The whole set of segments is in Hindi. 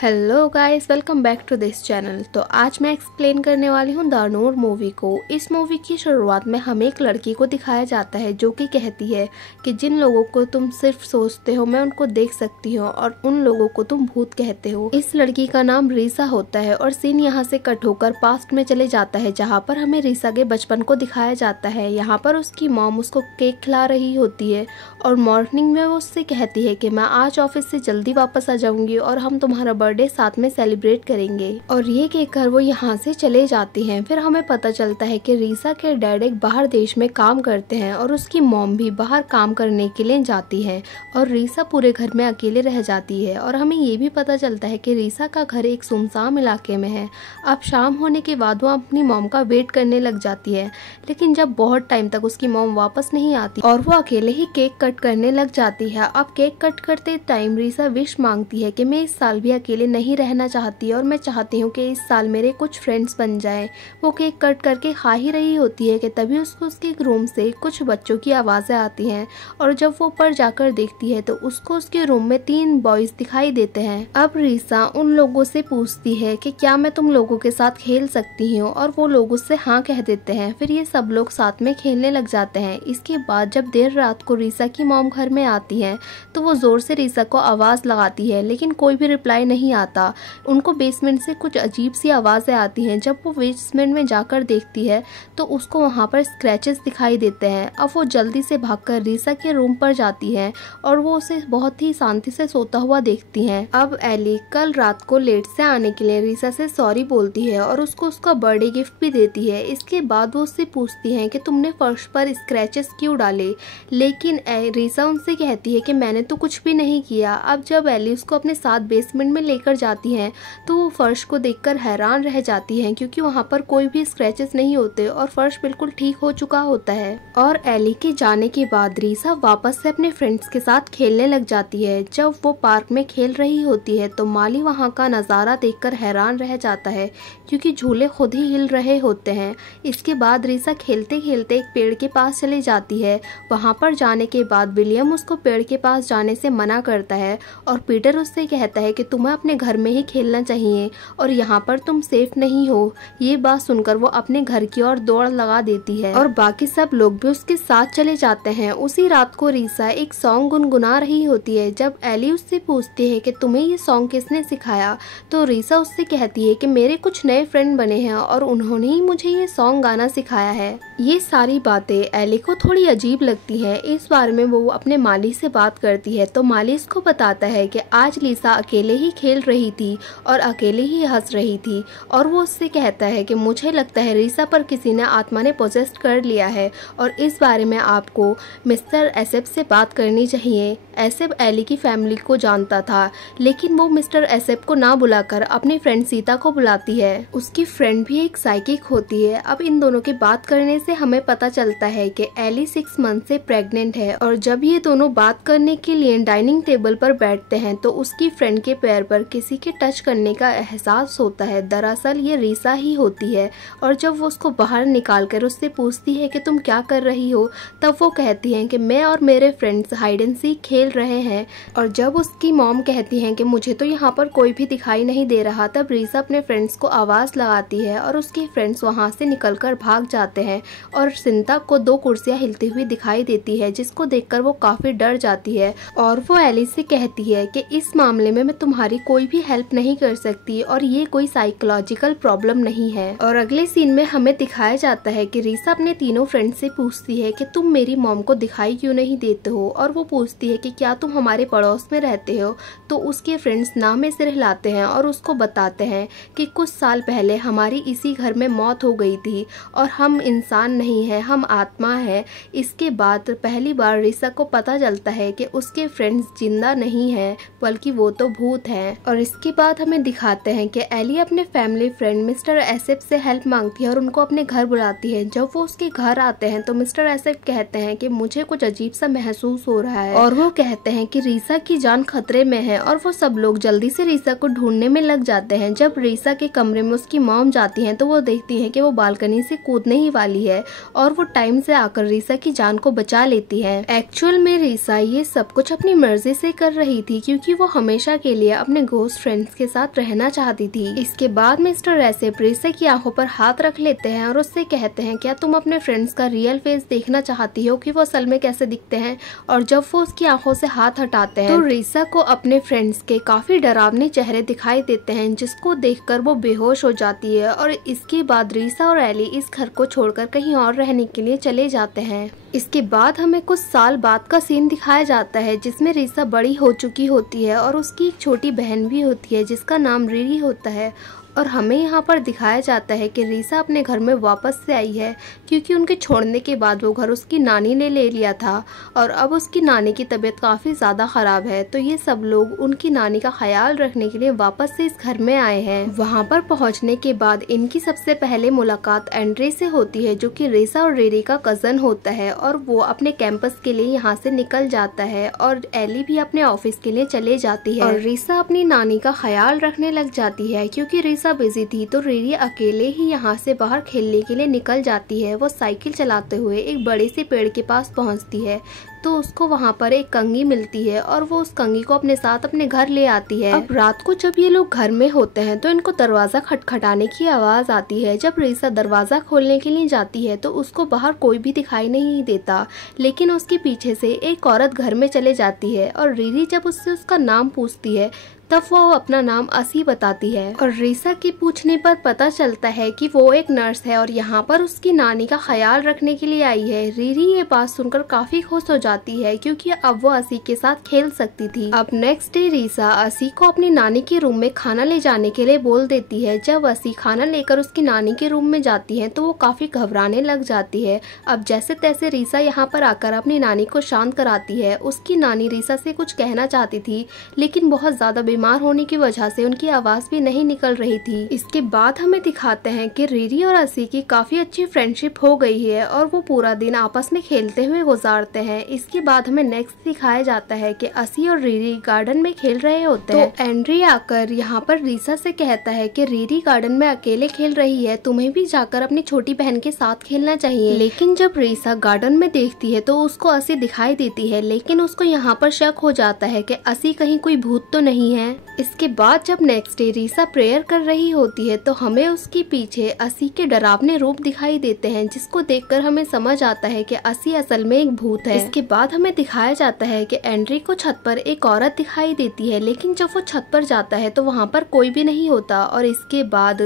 Hello guys, welcome back to this channel. तो आज मैं एक्सप्लेन करने वाली हूँ द नूर मूवी को। इस मूवी की शुरुआत में हमें एक लड़की को दिखाया जाता है जो कि कहती है कि जिन लोगों को तुम सिर्फ सोचते हो मैं उनको देख सकती हूँ और उन लोगों को तुम भूत कहते हो। इस लड़की का नाम रीसा होता है और सीन यहाँ से कट होकर पास्ट में चले जाता है जहाँ पर हमें रीसा के बचपन को दिखाया जाता है। यहाँ पर उसकी मॉम उसको केक खिला रही होती है और मॉर्निंग में वो उससे कहती है कि मैं आज ऑफिस से जल्दी वापस आ जाऊंगी और हम तुम्हारा बर्थडे साथ में सेलिब्रेट करेंगे। और ये कहकर वो यहाँ से चले जाती हैं। फिर हमें पता चलता है कि रीसा के डैड एक बाहर देश में काम करते हैं और उसकी मॉम भी बाहर काम करने के लिए जाती है और रीसा पूरे घर में अकेले रह जाती है। और हमें ये भी पता चलता है कि रीसा का घर एक सुनसान इलाके में है। अब शाम होने के बाद वो अपनी मॉम का वेट करने लग जाती है, लेकिन जब बहुत टाइम तक उसकी मॉम वापस नहीं आती और वो अकेले ही केक कट करने लग जाती है। अब केक कट करते टाइम रीसा विश मांगती है कि मैं इस साल भी अकेले नहीं रहना चाहती और मैं चाहती हूँ कि इस साल मेरे कुछ फ्रेंड्स बन जाएं। वो केक कट करके खा ही रही होती है कि तभी उसको उसके रूम से कुछ बच्चों की आवाज़ें आती हैं और जब वो ऊपर जाकर देखती है तो उसको उसके रूम में 3 बॉयज दिखाई देते हैं। अब रीसा उन लोगों से पूछती है कि क्या मैं तुम लोगों के साथ खेल सकती हूँ और वो लोग उससे हाँ कह देते हैं। फिर ये सब लोग साथ में खेलने लग जाते हैं। इसके बाद जब देर रात को रीसा की मॉम घर में आती है तो वो जोर से रीसा को आवाज़ लगाती है, लेकिन कोई भी रिप्लाई नहीं आता। उनको बेसमेंट से कुछ अजीब सी आवाज़ें आती हैं। जब वो बेसमेंट में जाकर देखती है तो उसको वहाँ पर स्क्रैचेस दिखाई देते हैं। अब वो जल्दी से भागकर रीसा के रूम पर जाती है और वो उसे बहुत ही शांति से सोता हुआ देखती हैं। अब एली कल रात को लेट से आने के लिए रीसा से सॉरी बोलती है और उसको उसका बर्थडे गिफ्ट भी देती है। इसके बाद वो उससे पूछती है कि तुमने फर्श पर स्क्रैचेस क्यों डाले, लेकिन रीसा उनसे कहती है कि मैंने तो कुछ भी नहीं किया। अब जब एली उसको अपने साथ बेसमेंट में लेकर जाती है तो वो फर्श को देखकर हैरान रह जाती है क्योंकि वहाँ पर कोई भी स्क्रैचेस नहीं होते और फर्श बिल्कुल ठीक हो चुका होता है। और एली के जाने के बाद रीसा वापस से अपने फ्रेंड्स के साथ खेलने लग जाती है। जब वो पार्क में खेल रही होती है तो माली वहाँ का नज़ारा देखकर हैरान रह जाता है क्योंकि झूले खुद ही हिल रहे होते हैं। इसके बाद रीसा खेलते खेलते एक पेड़ के पास चली जाती है। वहाँ पर जाने के बाद विलियम उसको पेड़ के पास जाने से मना करता है और पीटर उससे कहता है कि तुम्हें अपने घर में ही खेलना चाहिए और यहाँ पर तुम सेफ नहीं हो। ये बात सुनकर वो अपने घर की ओर दौड़ लगा देती है और बाकी सब लोग भी उसके साथ चले जाते हैं। उसी रात को रीसा एक सॉन्ग गुनगुना रही होती है। जब एली उससे पूछती है कि तुम्हें ये सॉन्ग किसने सिखाया तो रीसा उससे कहती है कि मेरे कुछ नए फ्रेंड बने हैं और उन्होंने ही मुझे ये सॉन्ग गाना सिखाया है। ये सारी बातें एली को थोड़ी अजीब लगती है। इस बारे में वो अपने माली से बात करती है तो माली इसको बताता है कि आज रीसा अकेले ही खेल रही थी और अकेले ही हंस रही थी और वो उससे कहता है कि मुझे लगता है रीसा पर किसी ने आत्मा ने पोजेस्ट कर लिया है और इस बारे में आपको मिस्टर एसेप से बात करनी चाहिए। एसेप एली की फैमिली को जानता था, लेकिन वो मिस्टर एसेप को ना बुलाकर अपनी फ्रेंड सीता को बुलाती है। उसकी फ्रेंड भी एक साइकिक होती है। अब इन दोनों के बात करने से हमें पता चलता है कि एली 6 मंथ से प्रेग्नेंट है और जब ये दोनों बात करने के लिए डाइनिंग टेबल पर बैठते हैं तो उसकी फ्रेंड के पैर पर किसी के टच करने का एहसास होता है। दरअसल ये रीसा ही होती है और जब वो उसको बाहर निकाल कर उससे पूछती है कि तुम क्या कर रही हो तब वो कहती है कि मैं और मेरे फ्रेंड्स हाइड एंड सीक खेल रहे हैं। और जब उसकी मॉम कहती है कि मुझे तो यहाँ पर कोई भी दिखाई नहीं दे रहा तब रीसा अपने फ्रेंड्स को आवाज़ लगाती है और उसके फ्रेंड्स वहाँ से निकलकर भाग जाते हैं और सिंता को 2 कुर्सियाँ हिलती हुई दिखाई देती है जिसको देखकर वो काफ़ी डर जाती है और वो एली से कहती है कि इस मामले में मैं तुम्हारी कोई भी हेल्प नहीं कर सकती और ये कोई साइकोलॉजिकल प्रॉब्लम नहीं है। और अगले सीन में हमें दिखाया जाता है कि रीसा अपने तीनों फ्रेंड से पूछती है कि तुम मेरी मॉम को दिखाई क्यों नहीं देते हो और वो पूछती है कि क्या तुम हमारे पड़ोस में रहते हो तो उसके फ्रेंड्स नाम में सिर हिलाते हैं और उसको बताते हैं कि कुछ साल पहले हमारी इसी घर में मौत हो गई थी और हम इंसान नहीं है, हम आत्मा है। इसके बाद पहली बार रीसा को पता चलता है कि उसके फ्रेंड्स जिंदा नहीं है बल्कि वो तो भूत हैं। और इसके बाद हमें दिखाते हैं कि एली अपने फैमिली फ्रेंड मिस्टर एसेप से हेल्प मांगती है और उनको अपने घर बुलाती है। जब वो उसके घर आते हैं तो मिस्टर एसेप कहते हैं कि मुझे कुछ अजीब सा महसूस हो रहा है और वो कहते हैं कि रीसा की जान खतरे में है और वो सब लोग जल्दी से रीसा को ढूंढने में लग जाते हैं। जब रीसा के कमरे में उसकी मॉम जाती है तो वो देखती है कि वो बालकनी से कूदने ही वाली है और वो टाइम से आकर रीसा की जान को बचा लेती है। एक्चुअल में रीसा ये सब कुछ अपनी मर्जी से कर रही थी क्योंकि वो हमेशा के लिए अपने घोस्ट फ्रेंड्स के साथ रहना चाहती थी। इसके बाद मिस्टर रेसेप रीसा की आंखों पर हाथ रख लेते हैं और उससे कहते हैं क्या तुम अपने फ्रेंड्स का रियल फेस देखना चाहती हो कि वो असल में कैसे दिखते हैं। और जब वो उसकी आंखों से हाथ हटाते हैं तो रीसा को अपने फ्रेंड्स के काफी डरावने चेहरे दिखाई देते हैं, जिसको देखकर वो बेहोश हो जाती है। और इसके बाद रीसा और एली इस घर को छोड़कर कहीं और रहने के लिए चले जाते हैं। इसके बाद हमें कुछ साल बाद का सीन दिखाया जाता है जिसमें रीसा बड़ी हो चुकी होती है और उसकी एक छोटी बहन भी होती है जिसका नाम रिरी होता है। और हमें यहाँ पर दिखाया जाता है कि रीसा अपने घर में वापस से आई है क्योंकि उनके छोड़ने के बाद वो घर उसकी नानी ने ले लिया था और अब उसकी नानी की तबीयत काफ़ी ज़्यादा ख़राब है। तो ये सब लोग उनकी नानी का ख्याल रखने के लिए वापस से इस घर में आए हैं। वहाँ पर पहुँचने के बाद इनकी सबसे पहले मुलाकात एंड्रे से होती है जो कि रीसा और रिरी का कज़न होता है और वो अपने कैंपस के लिए यहाँ से निकल जाता है और एली भी अपने ऑफिस के लिए चले जाती है। और रीसा अपनी नानी का ख्याल रखने लग जाती है। क्योंकि रीसा बिजी थी तो रिरी अकेले ही यहाँ से बाहर खेलने के लिए निकल जाती है। वो साइकिल चलाते हुए एक बड़े से पेड़ के पास पहुँचती है तो उसको वहाँ पर एक कंघी मिलती है और वो उस कंघी को अपने साथ अपने घर ले आती है। अब रात को जब ये लोग घर में होते हैं तो इनको दरवाजा खटखटाने की आवाज आती है। जब रीसा दरवाजा खोलने के लिए जाती है तो उसको बाहर कोई भी दिखाई नहीं देता, लेकिन उसके पीछे से एक औरत घर में चले जाती है और रिरी जब उससे उसका नाम पूछती है तब वो अपना नाम असी बताती है। और रीसा की पूछने पर पता चलता है कि वो एक नर्स है और यहाँ पर उसकी नानी का ख्याल रखने के लिए आई है। रिरी ये बात सुनकर काफी खुश हो जाती है क्योंकि अब वो असी के साथ खेल सकती थी। अब नेक्स्ट डे रीसा असी को अपनी नानी के रूम में खाना ले जाने के लिए बोल देती है। जब असी खाना लेकर उसकी नानी के रूम में जाती है तो वो काफी घबराने लग जाती है। अब जैसे तैसे रीसा यहाँ पर आकर अपनी नानी को शांत कराती है। उसकी नानी रीसा से कुछ कहना चाहती थी लेकिन बहुत ज्यादा बीमार होने की वजह से उनकी आवाज भी नहीं निकल रही थी। इसके बाद हमें दिखाते हैं कि रिरी और असी की काफी अच्छी फ्रेंडशिप हो गई है और वो पूरा दिन आपस में खेलते हुए गुजारते हैं। इसके बाद हमें नेक्स्ट दिखाया जाता है कि असी और रिरी गार्डन में खेल रहे होते हैं। तो एंड्री आकर यहाँ पर रीसा से कहता है कि रिरी गार्डन में अकेले खेल रही है, तुम्हें भी जाकर अपनी छोटी बहन के साथ खेलना चाहिए। लेकिन जब रीसा गार्डन में देखती है तो उसको असी दिखाई देती है, लेकिन उसको यहाँ पर शक हो जाता है कि असी कहीं कोई भूत तो नहीं है। इसके बाद जब नेक्स्ट डे रीसा प्रेयर कर रही होती है तो हमें उसके पीछे असी के डरावने रूप दिखाई देते हैं, जिसको देखकर हमें समझ आता है कि असी असल में एक भूत है। इसके बाद हमें दिखाया जाता है कि एंड्री को छत पर एक औरत दिखाई देती है, लेकिन जब वो छत पर जाता है तो वहाँ पर कोई भी नहीं होता। और इसके बाद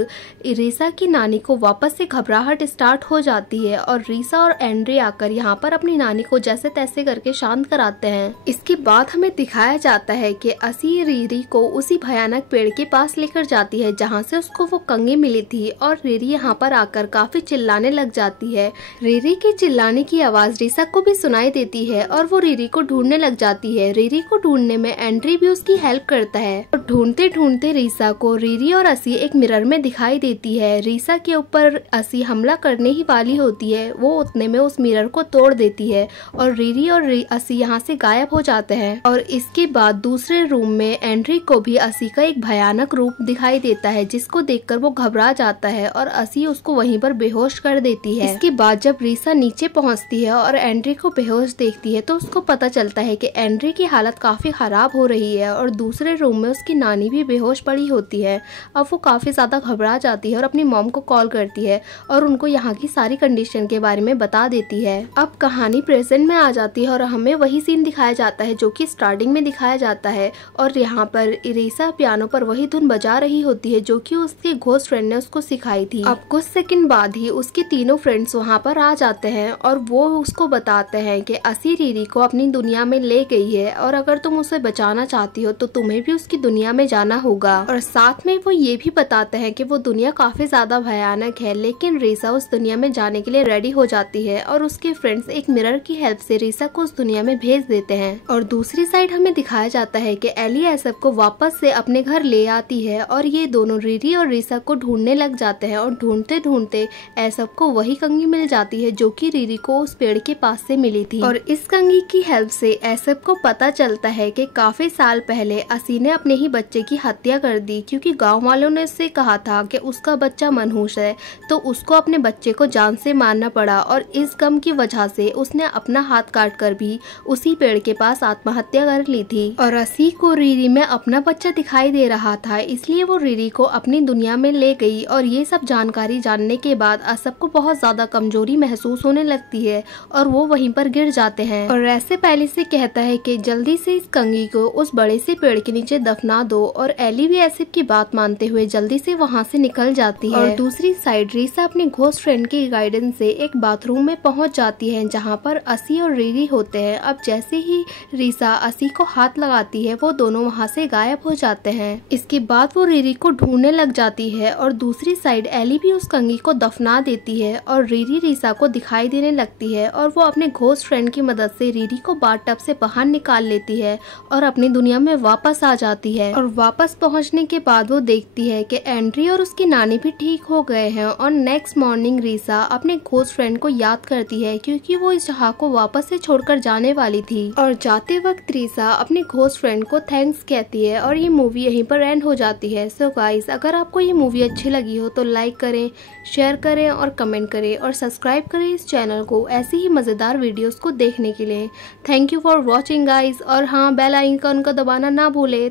रीसा की नानी को वापस से घबराहट स्टार्ट हो जाती है और रीसा और एंड्री आकर यहाँ पर अपनी नानी को जैसे तैसे करके शांत कराते हैं। इसके बाद हमें दिखाया जाता है कि असी रिरी को उसी भयानक पेड़ के पास लेकर जाती है जहाँ से उसको वो कंघी मिली थी और रिरी यहाँ पर आकर काफी चिल्लाने लग जाती है। रिरी की चिल्लाने की आवाज रीसा को भी सुनाई देती है और वो रिरी को ढूंढने लग जाती है। रिरी को ढूंढने में एंड्री भी उसकी हेल्प करता है और ढूंढते ढूंढते रीसा को रिरी और असी एक मिरर में दिखाई देती है। रीसा के ऊपर असी हमला करने ही वाली होती है, वो उतने में उस मिरर को तोड़ देती है और रिरी और असी यहाँ से गायब हो जाते हैं। और इसके बाद दूसरे रूम में एंड्री को भी असी का एक भयानक रूप दिखाई देता है, जिसको देखकर वो घबरा जाता है और असी उसको वहीं पर बेहोश कर देती है। इसके बाद जब रीसा नीचे पहुंचती है और एंड्री को बेहोश देखती है तो उसको पता चलता है कि एंड्री की हालत काफी खराब हो रही है और दूसरे रूम में उसकी नानी भी बेहोश पड़ी होती है। अब वो काफी ज्यादा घबरा जाती है और अपनी मॉम को कॉल करती है और उनको यहाँ की सारी कंडीशन के बारे में बता देती है। अब कहानी प्रेजेंट में आ जाती है और हमें वही सीन दिखाया जाता है जो कि स्टार्टिंग में दिखाया जाता है और यहाँ पर रीसा पियानो पर वही धुन बजा रही होती है जो कि उसके घोस्ट फ्रेंड ने उसको सिखाई थी। अब कुछ सेकंड बाद ही उसके तीनों फ्रेंड्स वहाँ पर आ जाते हैं और वो उसको बताते हैं कि असी रिरी को अपनी दुनिया में ले गई है और अगर तुम उसे बचाना चाहती हो तो तुम्हें भी उसकी दुनिया में जाना होगा। और साथ में वो ये भी बताते हैं कि वो दुनिया काफी ज्यादा भयानक है, लेकिन रीसा उस दुनिया में जाने के लिए रेडी हो जाती है और उसके फ्रेंड्स एक मिरर की हेल्प से रीसा को उस दुनिया में भेज देते हैं। और दूसरी साइड हमें दिखाया जाता है कि एली एसएफ को वापस से अपने घर ले आती है और ये दोनों रिरी और रीसा को ढूंढने लग जाते हैं और ढूंढते ढूंढते एसएफ को वही कंघी मिल जाती है जो कि रिरी को उस पेड़ के पास से मिली थी। और इस कंघी की हेल्प से एसएफ को पता चलता है कि काफी साल पहले असी ने अपने ही बच्चे की हत्या कर दी, क्योंकि गांव वालों ने उससे कहा था कि उसका बच्चा मनहूस है तो उसको अपने बच्चे को जान से मारना पड़ा और इस गम की वजह से उसने अपना हाथ काट कर भी उसी पेड़ के पास आत्महत्या कर ली थी। और असी को रिरी में अपना बच्चा दिखाई दे रहा था, इसलिए वो रिरी को अपनी दुनिया में ले गई और ये सब जानकारी जानने के बाद असफ को बहुत ज्यादा कमजोरी महसूस होने लगती है और वो वहीं पर गिर जाते हैं। और ऐसे पहले से कहता है कि जल्दी से इस कंघी को उस बड़े से पेड़ के नीचे दफना दो और एली भी असफ की बात मानते हुए जल्दी से वहाँ से निकल जाती है। और दूसरी साइड रीसा अपने घोस्ट फ्रेंड की गाइडेंस से एक बाथरूम में पहुंच जाती है जहाँ पर असी और रिरी होते हैं। अब जैसे ही रीसा असी को हाथ लगाती है वो दोनों वहाँ से गायब हो जाते हैं। इसके बाद वो रिरी को ढूंढने लग जाती है और दूसरी साइड एली भी उस कंघी को दफना देती है और रिरी रीसा को दिखाई देने लगती है और वो अपने घोस्ट फ्रेंड की मदद से रिरी को बाथटब से बाहर निकाल लेती है और अपनी दुनिया में वापस आ जाती है। और वापस पहुंचने के बाद वो देखती है कि एंड्री और उसकी नानी भी ठीक हो गए हैं। और नेक्स्ट मॉर्निंग रीसा अपने घोस्ट फ्रेंड को याद करती है क्योंकि वो इस जगह को वापस से छोड़कर जाने वाली थी। और जाते वक्त रीसा अपने घोस्ट फ्रेंड को थैंक्स कहती है और ये मूवी यहीं पर एंड हो जाती है। सो गाइस, अगर आपको ये मूवी अच्छी लगी हो तो लाइक करें, शेयर करें और कमेंट करें और सब्सक्राइब करें इस चैनल को ऐसी ही मजेदार वीडियोस को देखने के लिए। Thank you for watching guys. और हाँ, बेल आइकन को दबाना ना भूले।